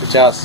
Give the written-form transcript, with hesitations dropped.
50۔